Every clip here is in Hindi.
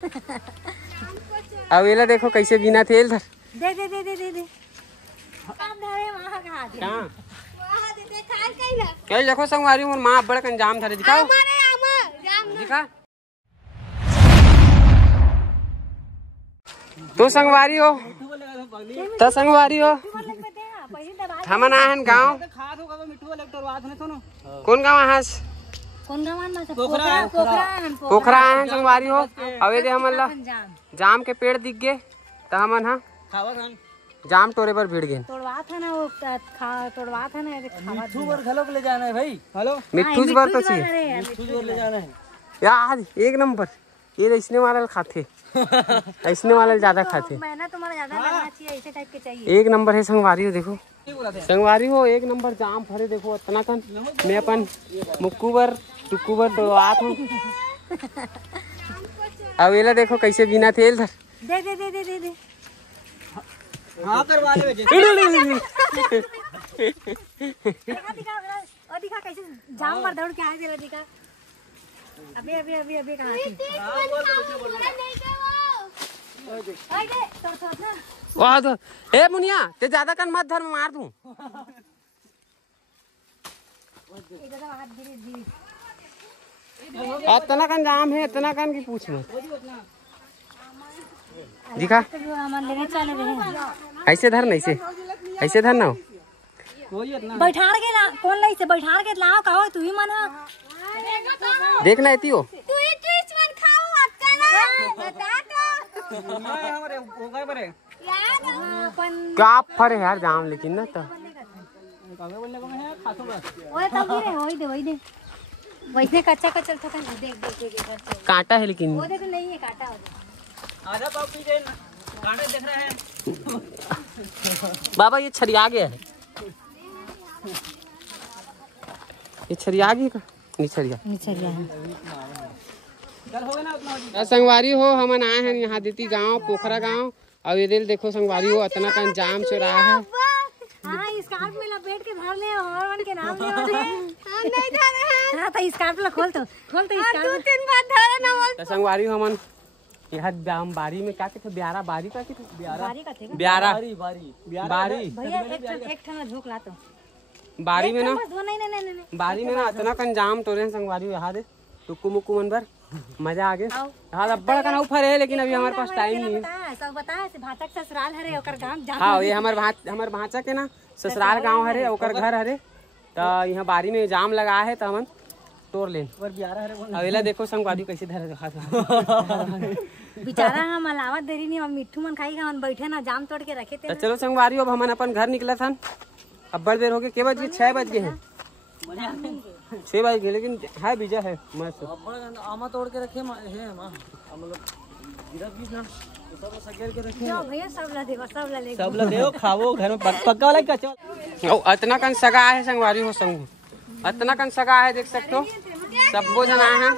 अब ये देखो कैसे बिना तेल धर दे दे दे दे दे दे क्या देखो संगवारी मोर माँ बड़ा कंजाम धरे दिखाओ दिखा तो संगवारी हो तो संगवारी हो हमन आहन गाँव कौन गाँव आहस पोखरा आहन संगवारी हो अवे दे हमन ला जाम के पेड़ दिख गए तो हमन हा जाम टोरे पर भिड़ गए तोड़वा था ना वो तोड़वा था ना मिट्ठू बर घलोक ले जाना है भाई। हेलो मिट्ठू बर तो चाहिए मिट्ठू बर ले जाना है यार एक नंबर ये ऐसने वाला खाते ऐसने वाला ज्यादा खाते मेहनत तुम्हारा ज्यादा लगना चाहिए ऐसे टाइप के चाहिए। एक नंबर है संगवारी हो देखो संगवारी हो एक नंबर जाम भरे देखो इतना कन मैं अपन मुक्कू बर टुक्कू बर तोड़वात हूँ। अब ये देखो कैसे बिना तेल धर दे दे दे दे दे दे हाँ करवा ले दिखा कैसे जाम पर दौड़ के आए थे दिखा अभी अभी अभी अभी कहाँ वाह तो ए मुनिया ते ज्यादा कन मत धर मार दूं इतना कन जाम है इतना कन की पूछ मत दिखा ऐसे धर नहीं से ऐसे धर ना बैठाड़ के ला कौन लाई से बैठाड़ के लाओ कहो तू ही मन देखना एती हो क्या फर है यार जाम लेकिन ना तो वैसे कच्चा कच्चा था देख देख कांटा है लेकिन वो तो नहीं है कांटा आधा पापी के कांटे देख रहे हैं बाबा ये छरिया गया है ये छरिया गया का नहीं छरिया संगवारी हो हमन आए हैं यहाँ देती गांव पोखरा गांव और ये दिल देखो संगवारी हो इतना का जाम चौराहा है। हाँ स्कार्फ में लपेट के धर ले और के नाम ले हम नहीं धरे हां तो स्कार्फ ला खोल तो स्कार्फ दो तीन बार धरे ना बोल तो संगवारी हो हमन यहाँ जाम बारी में क्या कहते ब्यारा बारी का कहते बारी का थे ब्यारा बारी भैया एक ठन झोक ला तो बारी में ना नहीं बारी में ना इतना कन जाम टोरे संगवारी यहाँ दे टुक्कू मुक्कू मन भर मजा आ गया हाँ बड़ा कन ऊपर है लेकिन अभी हमारे पास टाइम नहीं है सब बता से भाटा के ससुराल हरे ओकर गांव हाँ ये हमार भांचा के ना ससुराल गांव हरे ओकर घर हरे तो यहाँ बारी में जाम लगा है तो हमन तोड़ लें अवेला देखो संगवारी कैसे धरे बेचारा हम अलावत देरी नहीं हम मिट्ठू मन खाई हम बैठे ना जाम तोड़ के रखे थे। चलो संगवारी अब हमन अपन घर निकला था अब बड़ी देर हो गई के बज गए 6 बज गए हैं 6 बज गए लेकिन है बीजा है मस्त आमा तोड़ के रखे है मां हम लोग गिरा बीज ना सब सगेर के रखे जो भैया सब ला देवा सब ला देओ खाओ घर में पक्का वाला कच्चा ओ इतना कन सगा है संगवारी हो संग इतना कन सगा है देख सकते हो सबको जन आए हैं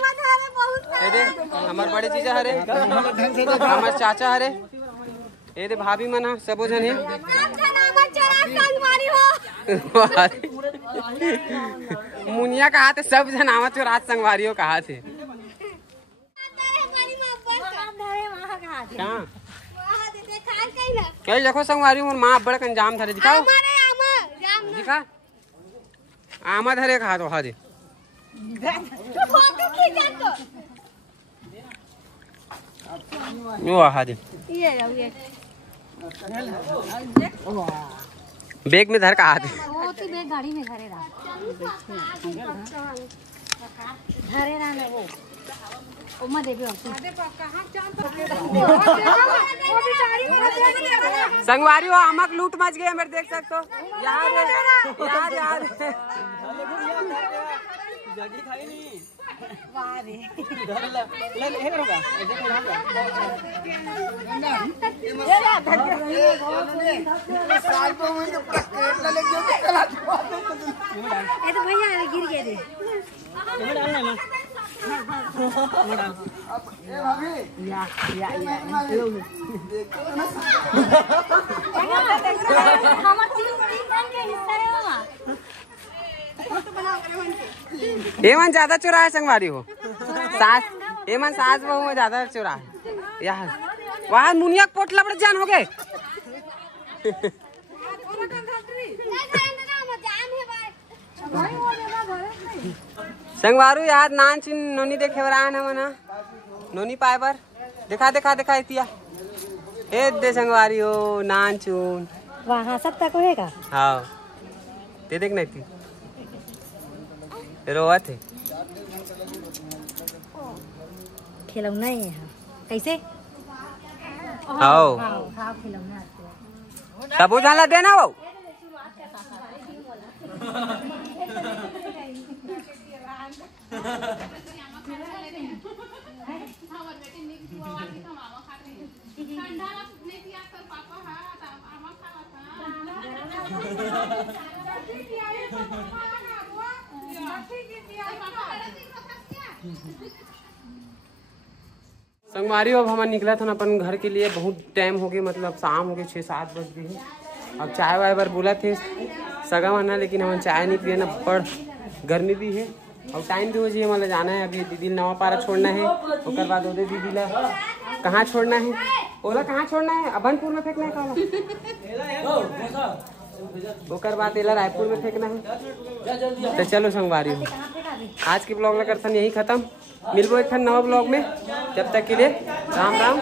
ये दे हमार बड़े जीजा हरे हमार चाचा हरे ये दे भाभी मना सबो जन है मुनिया कहा थे सब जन आवत हो रात संगवारियों कहा थे क्या देखो संगवारी मोर माँ बड़ा कंजाम धरे दिखाओ दिखा आमा धरे कहा तो हाँ दे हाँ दे बैग में धर का हाथ बैग गाड़ी में धरे रहा ना वो उमा देवी संगवारी हो आमक लूट मच गए मेरे देख सकते हो याद याद जगी खाई नहीं वारे ले ले हे रोगा साल को मुझे पूरा पेट ले गयो के चला ए तो भैया गिर गए रे तुम्हें डालना ना अब ए भाभी या हमार तीन के हिस्सा है मामा एमन ज्यादा चुरा है संगवारी हो सास एमन सास बहू में ज्यादा चुरा है। यार वहाँ मुनिया पोटला बड़े जान हो गए। संगवारू यार नान चिन नोनी देखे बर आन हमन नोनी पाए बर दिखा दिखा दिखा इतिया ए दे संगवारी हो नान चून वहाँ सब तक होएगा। हाँ ते देख नहीं थी रोवत है खिलौना ही है कैसे आओ हाँ खिलौना तब जाला देना वो संगवारी अब हम निकला था ना अपन घर के लिए। बहुत टाइम हो गया मतलब शाम हो गई 6-7 बज गए। अब चाय वाय बार बोला थे सगा मना लेकिन हम चाय नहीं पिए ना बड़ गर्मी भी है और टाइम भी हो जाए मतलब जाना है। अभी दीदी नवा पारा छोड़ना है उसके बाद ओदे दीदी ला कहाँ छोड़ना है ओला कहाँ छोड़ना है अभनपुर में फेंकना है कहाँ ओकर बाद एला रायपुर में फेंकना है। तो चलो संगवारी हो आज के ब्लॉग ला करसन यही खत्म। मिलबो एक नवा ब्लॉग में जब तक के लिए राम राम।